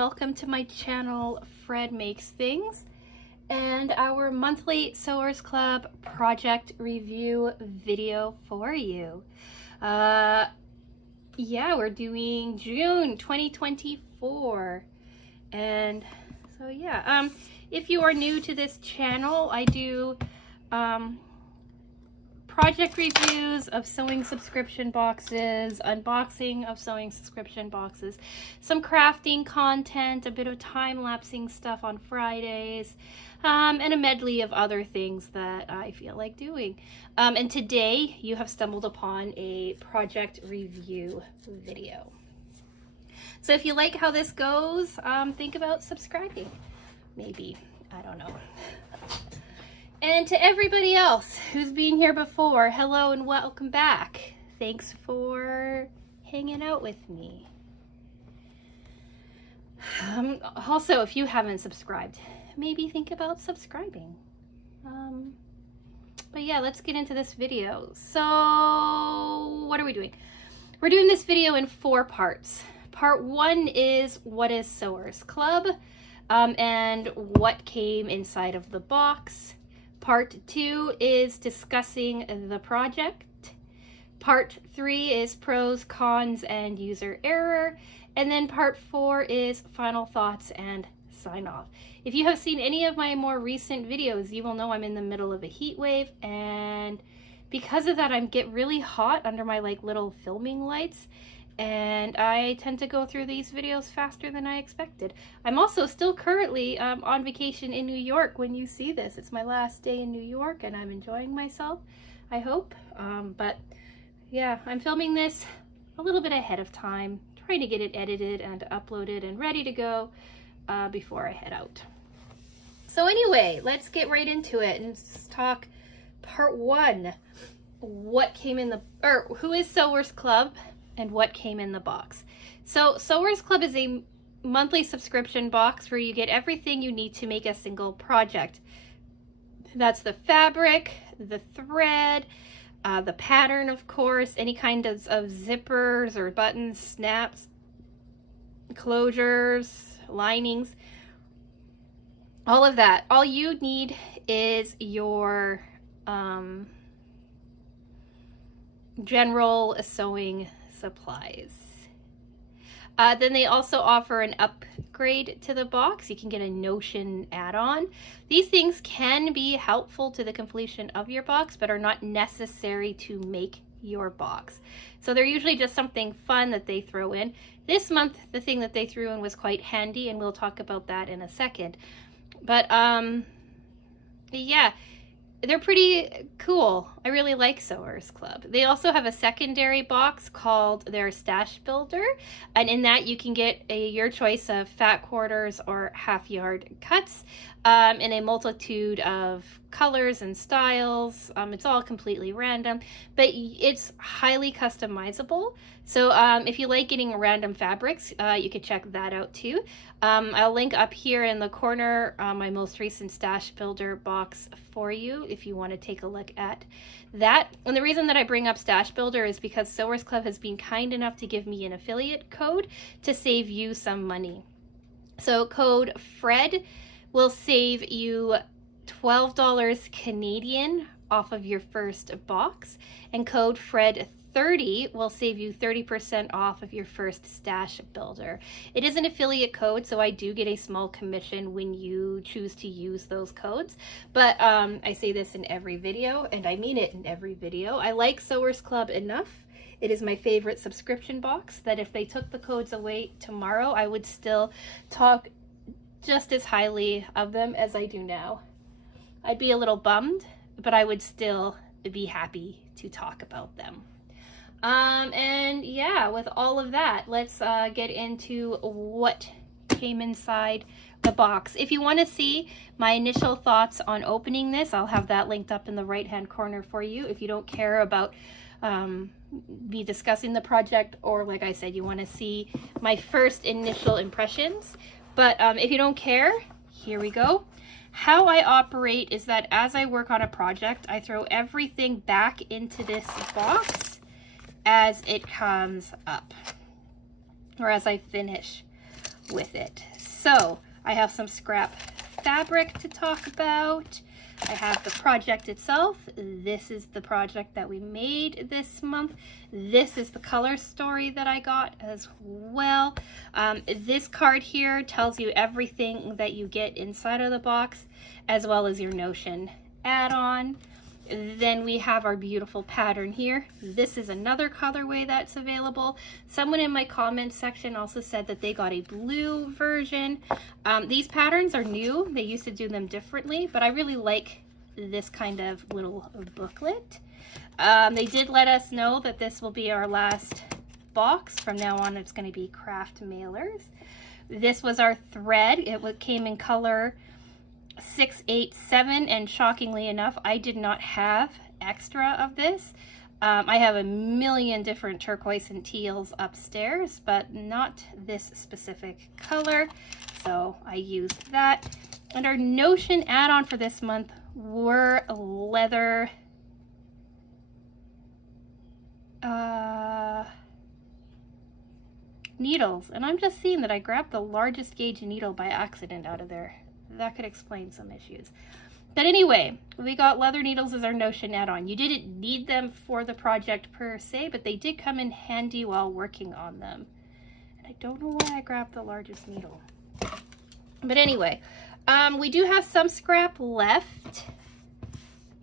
welcome to my channel, Fred Makes Things, and our monthly Sewers Club project review video for you. Yeah, we're doing June 2024, and so yeah, if you are new to this channel, I do project reviews of sewing subscription boxes, unboxing of sewing subscription boxes, some crafting content, a bit of time-lapsing stuff on Fridays, and a medley of other things that I feel like doing. And today you have stumbled upon a project review video. So if you like how this goes, think about subscribing. Maybe, I don't know. And to everybody else who's been here before, hello and welcome back. Thanks for hanging out with me. Also, if you haven't subscribed, maybe think about subscribing. But yeah, let's get into this video. So what are we doing? We're doing this video in 4 parts. Part 1 is what is Sewers Club and what came inside of the box. Part 2 is discussing the project. Part 3 is pros, cons, and user error. And then part 4 is final thoughts and sign off. If you have seen any of my more recent videos, you will know I'm in the middle of a heat wave, and because of that, I get really hot under my little filming lights, and I tend to go through these videos faster than I expected. I'm also still currently on vacation in New York when you see this. It's my last day in New York and I'm enjoying myself, I hope. But yeah, I'm filming this a little bit ahead of time, trying to get it edited and uploaded and ready to go before I head out. So anyway, let's get right into it and talk part 1. What came in the, or who is Sewers Club? And what came in the box. So Sewers Club is a monthly subscription box where you get everything you need to make a single project. That's the fabric, the thread, the pattern, of course, any kind of zippers or buttons, snaps, closures, linings, all of that. All you need is your general sewing supplies. Then they also offer an upgrade to the box. You can get a Notion add-on. These things can be helpful to the completion of your box, but are not necessary to make your box. So they're usually just something fun that they throw in. This month, the thing that they threw in was quite handy, and we'll talk about that in a second. But yeah, they're pretty cool. I really like Sewers Club. They also have a secondary box called their Stash Builder, and in that you can get your choice of fat quarters or half-yard cuts in a multitude of colors and styles. It's all completely random, but it's highly customizable. So if you like getting random fabrics, you could check that out too. I'll link up here in the corner my most recent Stash Builder box for you if you want to take a look at that. And the reason that I bring up Stash Builder is because Sewers Club has been kind enough to give me an affiliate code to save you some money. So code FRED will save you $12 Canadian off of your first box, and code FRED30 will save you 30% off of your first Stash Builder. It is an affiliate code, so I do get a small commission when you choose to use those codes, but I say this in every video, and I mean it in every video. I like Sewers Club enough. It is my favorite subscription box that if they took the codes away tomorrow, I would still talk just as highly of them as I do now. I'd be a little bummed, but I would still be happy to talk about them. And yeah, with all of that, let's get into what came inside the box. If you want to see my initial thoughts on opening this, I'll have that linked up in the right hand corner for you. If you don't care about me discussing the project, or like I said, you want to see my first initial impressions. But if you don't care, here we go. How I operate is that as I work on a project, I throw everything back into this box as it comes up, or as I finish with it. So I have some scrap fabric to talk about. I have the project itself. This is the project that we made this month. This is the color story that I got as well. This card here tells you everything that you get inside of the box, as well as your Notion add-on. Then we have our beautiful pattern here. This is another colorway that's available. Someone in my comment section also said that they got a blue version. These patterns are new. They used to do them differently, but I really like this kind of little booklet. They did let us know that this will be our last box. From now on, it's going to be craft mailers. This was our thread. It came in color 687, and shockingly enough, I did not have extra of this. I have a million different turquoise and teals upstairs, but not this specific color, so I used that. And our Notion add-on for this month were leather needles, and I'm just seeing that I grabbed the largest gauge needle by accident out of there. That could explain some issues. But anyway, we got leather needles as our Notion add-on. You didn't need them for the project per se, but they did come in handy while working on them. And I don't know why I grabbed the largest needle. But anyway, we do have some scrap left.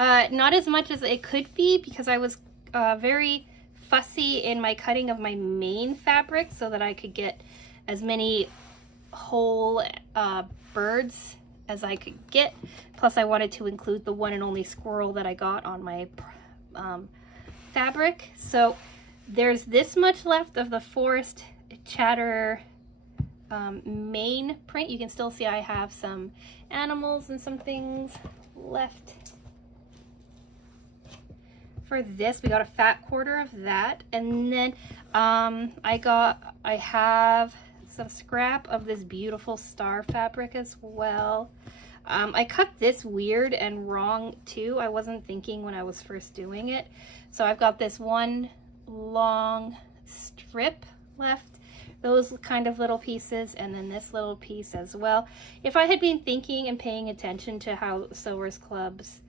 Not as much as it could be, because I was very fussy in my cutting of my main fabric so that I could get as many whole birds as I could get. Plus I wanted to include the one and only squirrel that I got on my fabric. So there's this much left of the Forest Chatter main print. You can still see I have some animals and some things left. For this, we got a fat quarter of that, and then I have some scrap of this beautiful star fabric as well. I cut this weird and wrong too. I wasn't thinking when I was first doing it. So I've got this one long strip left, those kind of little pieces, and then this little piece as well. If I had been thinking and paying attention to how Sewers Club's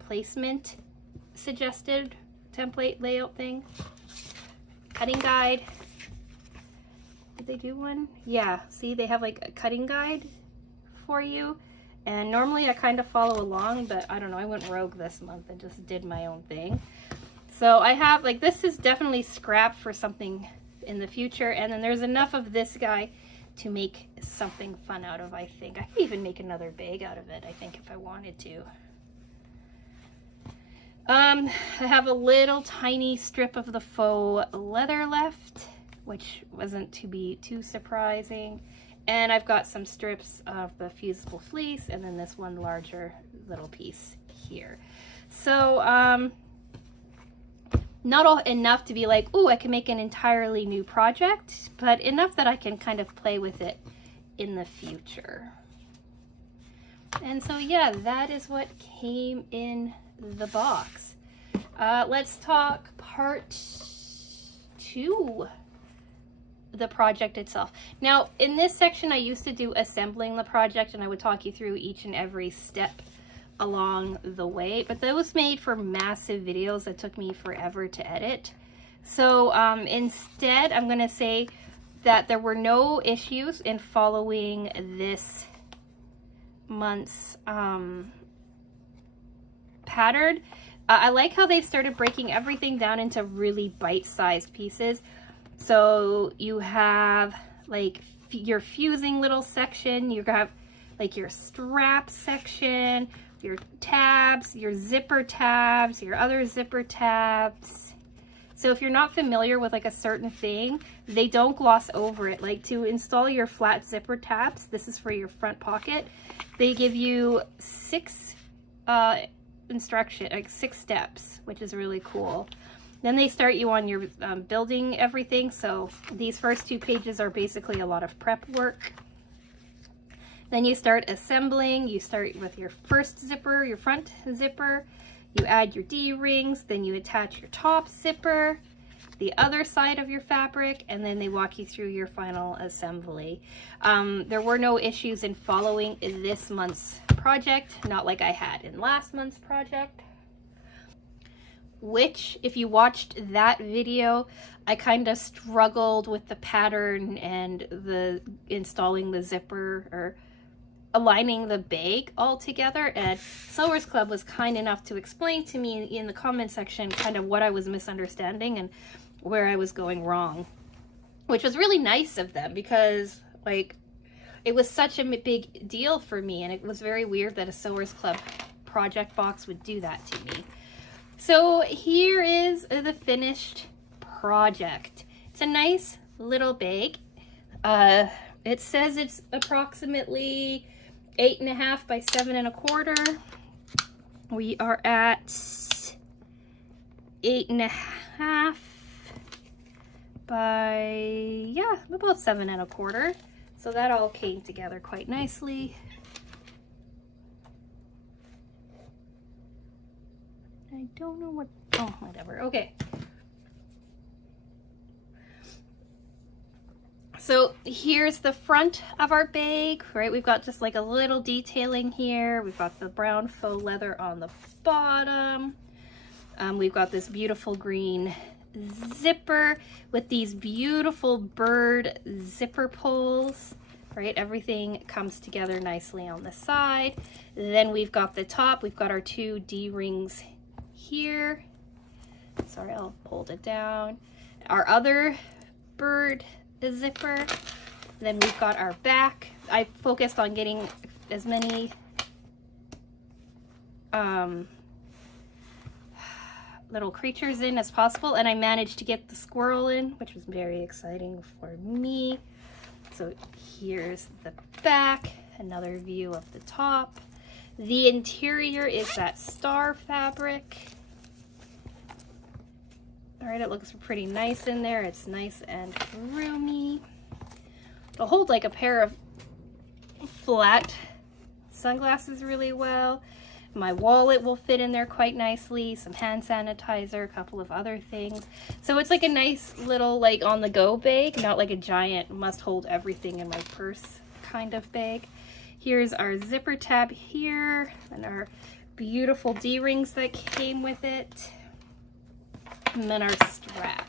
placement suggested template layout thing, cutting guide, did they do one? Yeah, see, they have like a cutting guide for you, and normally I kind of follow along, but I don't know, I went rogue this month and just did my own thing. So I have, like, this is definitely scrap for something in the future, and then there's enough of this guy to make something fun out of, I think. I could even make another bag out of it, I think, if I wanted to. I have a little tiny strip of the faux leather left, which wasn't to be too surprising. And I've got some strips of the fusible fleece, and then this one larger little piece here. So, not all enough to be like, ooh, I can make an entirely new project, but enough that I can kind of play with it in the future. And so, yeah, that is what came in the box. Let's talk part 2, the project itself. Now, in this section, I used to do assembling the project, and I would talk you through each and every step along the way, but those made for massive videos that took me forever to edit. So instead, I'm going to say that there were no issues in following this month's pattern. I like how they started breaking everything down into really bite-sized pieces. So you have like your fusing little section, you have like your strap section, your tabs, your zipper tabs, your other zipper tabs. So if you're not familiar with like a certain thing, they don't gloss over it. Like to install your flat zipper tabs, this is for your front pocket, they give you 6 6 steps, which is really cool. Then they start you on your building everything. So these first 2 pages are basically a lot of prep work. Then you start assembling. You start with your first zipper, your front zipper. You add your D-rings, then you attach your top zipper. the other side of your fabric, and then they walk you through your final assembly. There were no issues in following this month's project, not like I had in last month's project. Which, if you watched that video, I kind of struggled with the pattern and the installing the zipper or aligning the bag all together, and Sewers Club was kind enough to explain to me in the comment section kind of what I was misunderstanding and where I was going wrong, which was really nice of them, because like it was such a big deal for me, and it was very weird that a Sewers Club project box would do that to me. So here is the finished project. It's a nice little bag. It says it's approximately 8.5 by 7.25. We are at 8.5 by, yeah, about 7.25. So that all came together quite nicely. I don't know what, oh, whatever. Okay. So here's the front of our bag, right? We've got just like a little detailing here. We've got the brown faux leather on the bottom. We've got this beautiful green zipper with these beautiful bird zipper pulls, right? Everything comes together nicely on the side. Then we've got the top. We've got our 2 D-rings here. Sorry, I'll hold it down. Our other bird zipper. Then we've got our back. I focused on getting as many little creatures in as possible, and I managed to get the squirrel in, which was very exciting for me. So here's the back, another view of the top. The interior is that star fabric. All right, it looks pretty nice in there. It's nice and roomy. It'll hold like a pair of flat sunglasses really well. My wallet will fit in there quite nicely, some hand sanitizer, a couple of other things. So it's like a nice little like on the go bag, not like a giant must hold everything in my purse kind of bag. Here's our zipper tab here and our beautiful D-rings that came with it. And then our strap.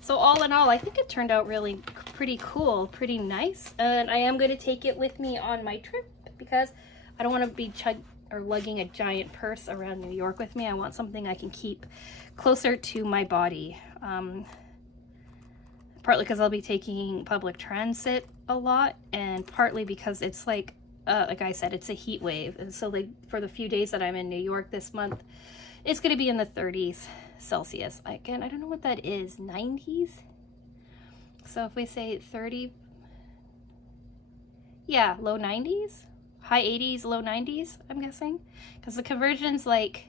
So all in all, I think it turned out really pretty cool, pretty nice. And I am going to take it with me on my trip because I don't want to be lugging a giant purse around New York with me. I want something I can keep closer to my body. Partly because I'll be taking public transit a lot, and partly because it's like I said, it's a heat wave. And so like for the few days that I'm in New York this month, it's going to be in the 30s Celsius. Again, I don't know what that is, 90s? So if we say 30, yeah, low 90s, high 80s, low 90s, I'm guessing. Because the conversion's like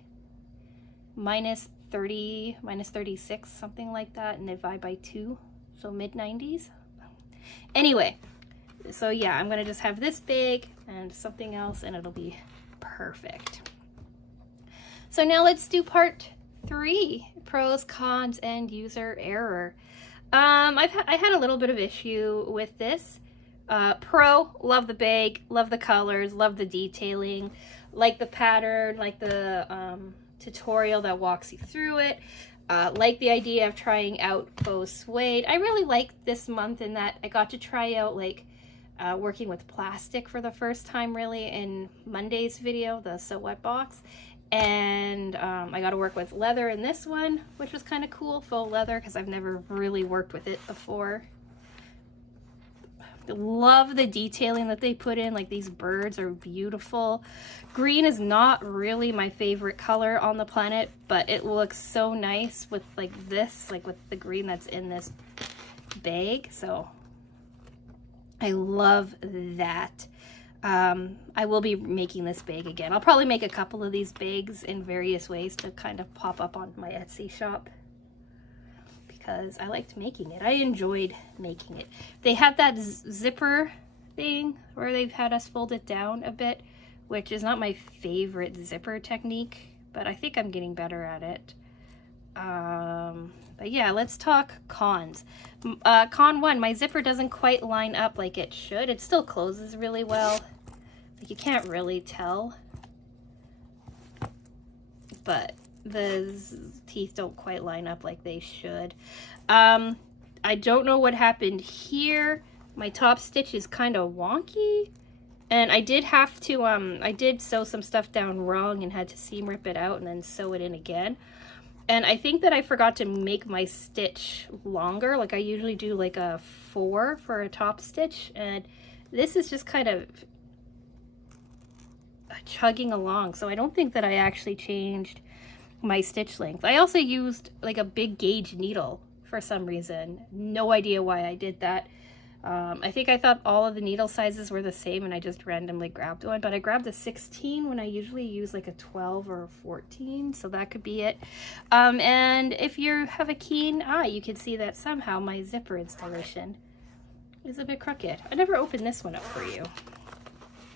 minus 30, minus 36, something like that, and divide by 2, so mid 90s. Anyway, so yeah, I'm gonna just have this bag and something else and it'll be perfect. So now let's do part 3, pros, cons, and user error. I had a little bit of issue with this. Pro, love the bag, love the colors, love the detailing, like the pattern, like the tutorial that walks you through it. Like the idea of trying out faux suede. I really liked this month in that I got to try out like working with plastic for the first time really in Monday's video, the Sew What box. And I got to work with leather in this one, which was kind of cool, faux leather, because I've never really worked with it before. Love the detailing that they put in, like these birds are beautiful. Green is not really my favorite color on the planet, but it looks so nice with like this, like with the green that's in this bag. So I love that. I will be making this bag again. I'll probably make a couple of these bags in various ways to kind of pop up on my Etsy shop because I liked making it. I enjoyed making it. They had that zipper thing where they've had us fold it down a bit, which is not my favorite zipper technique, but I think I'm getting better at it. But yeah, let's talk cons. Con 1, my zipper doesn't quite line up like it should. It still closes really well. Like, you can't really tell, but the teeth don't quite line up like they should. I don't know what happened here. My top stitch is kind of wonky, and I did have to, I did sew some stuff down wrong and had to seam rip it out and then sew it in again. And I think that I forgot to make my stitch longer. Like, I usually do like a 4 for a top stitch, and this is just kind of chugging along. So I don't think that I actually changed my stitch length. I also used like a big gauge needle for some reason. No idea why I did that. I think I thought all of the needle sizes were the same and I just randomly grabbed one, but I grabbed a 16 when I usually use like a 12 or a 14, so that could be it. And if you have a keen eye, you can see that somehow my zipper installation is a bit crooked. I never opened this one up for you.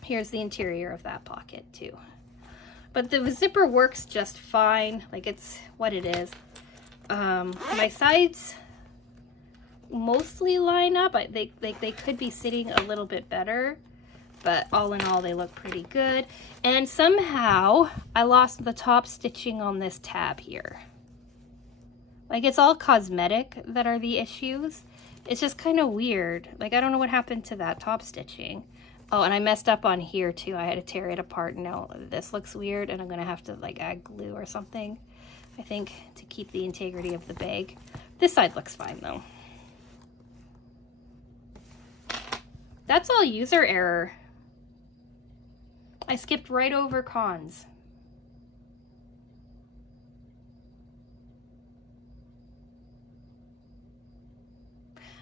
Here's the interior of that pocket too. But the zipper works just fine, like it's what it is. My sides mostly line up. They could be sitting a little bit better, but all in all they look pretty good. And somehow I lost the top stitching on this tab here. Like, it's all cosmetic that are the issues. It's just kind of weird. Like, I don't know what happened to that top stitching. Oh, and I messed up on here too. I had to tear it apart, and now this looks weird, and I'm gonna have to like add glue or something, I think, to keep the integrity of the bag. This side looks fine though. That's all user error. I skipped right over cons.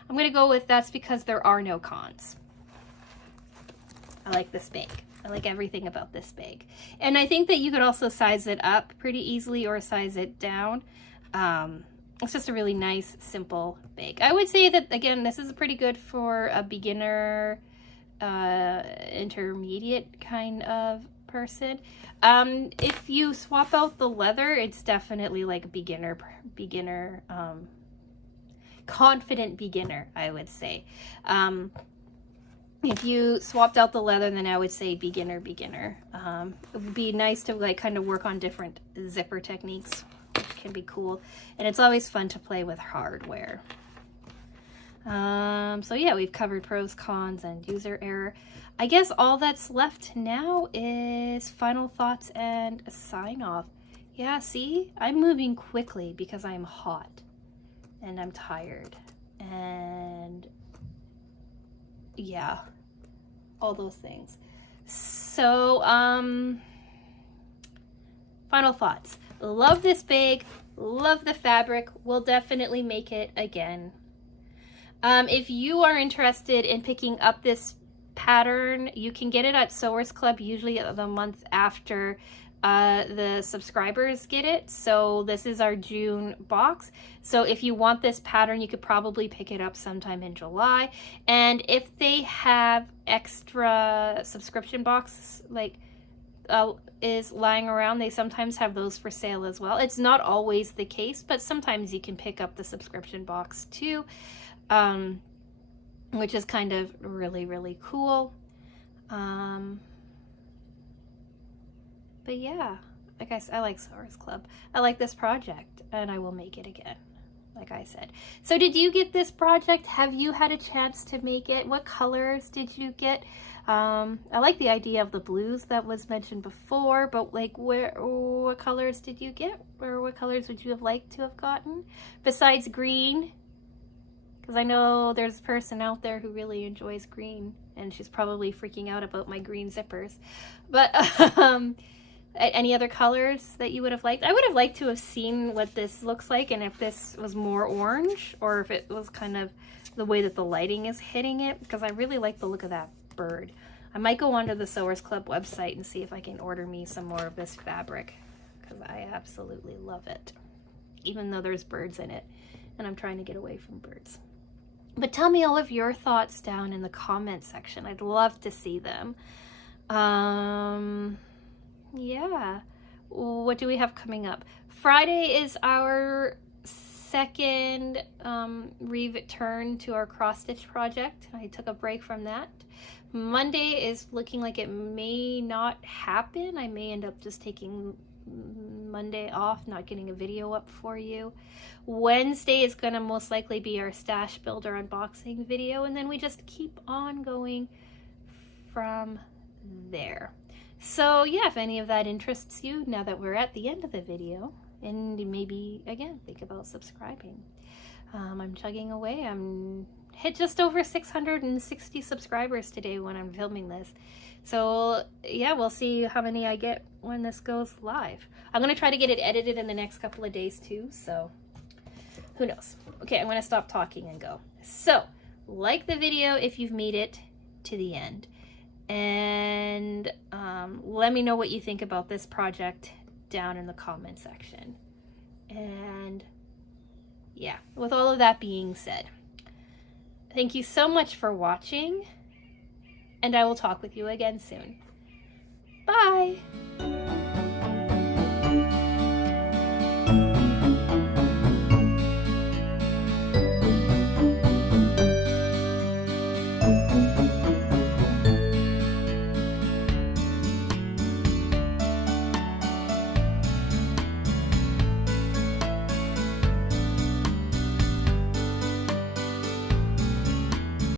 I'm gonna go with that's because there are no cons. I like this bag. I like everything about this bag. And I think that you could also size it up pretty easily or size it down. It's just a really nice, simple bag. I would say that, again, this is pretty good for a beginner, intermediate kind of person. If you swap out the leather, it's definitely like beginner, confident beginner, I would say. If you swapped out the leather, then I would say beginner. It would be nice to like kind of work on different zipper techniques, which can be cool. And it's always fun to play with hardware. So yeah, we've covered pros, cons, and user error. I guess all that's left now is final thoughts and a sign off. Yeah, see, I'm moving quickly because I'm hot and I'm tired and yeah, all those things. So, final thoughts. Love this bag, love the fabric, we'll definitely make it again. If you are interested in picking up this pattern, you can get it at Sewers Club usually the month after the subscribers get it. So this is our June box. So if you want this pattern, you could probably pick it up sometime in July. And if they have extra subscription boxes like is lying around, they sometimes have those for sale as well. It's not always the case, but sometimes you can pick up the subscription box too, which is kind of really, really cool. But yeah, like I like Sewers Club. I like this project, and I will make it again, like I said. So did you get this project? Have you had a chance to make it? What colors did you get? I like the idea of the blues that was mentioned before, but like what colors did you get? Or what colors would you have liked to have gotten? Besides green? Because I know there's a person out there who really enjoys green, and she's probably freaking out about my green zippers. But any other colors that you would have liked? I would have liked to have seen what this looks like, and if this was more orange, or if it was kind of the way that the lighting is hitting it, because I really like the look of that bird. I might go onto the Sewers Club website and see if I can order me some more of this fabric, because I absolutely love it, even though there's birds in it, and I'm trying to get away from birds. But tell me all of your thoughts down in the comment section. I'd love to see them. Yeah. what do we have coming up? Friday is our second return to our cross stitch project. I took a break from that. Monday is looking like it may not happen. I may end up just taking Monday off, not getting a video up for you. Wednesday is gonna most likely be our stash builder unboxing video, and then we just keep on going from there. So yeah, if any of that interests you, now that we're at the end of the video, and maybe again think about subscribing. I'm chugging away. I'm hit just over 660 subscribers today when I'm filming this. So yeah, we'll see how many I get when this goes live. I'm gonna try to get it edited in the next couple of days too, so who knows. Okay, I'm gonna stop talking and go. So like the video if you've made it to the end, and let me know what you think about this project down in the comment section. And yeah, with all of that being said, thank you so much for watching, and I will talk with you again soon. Bye!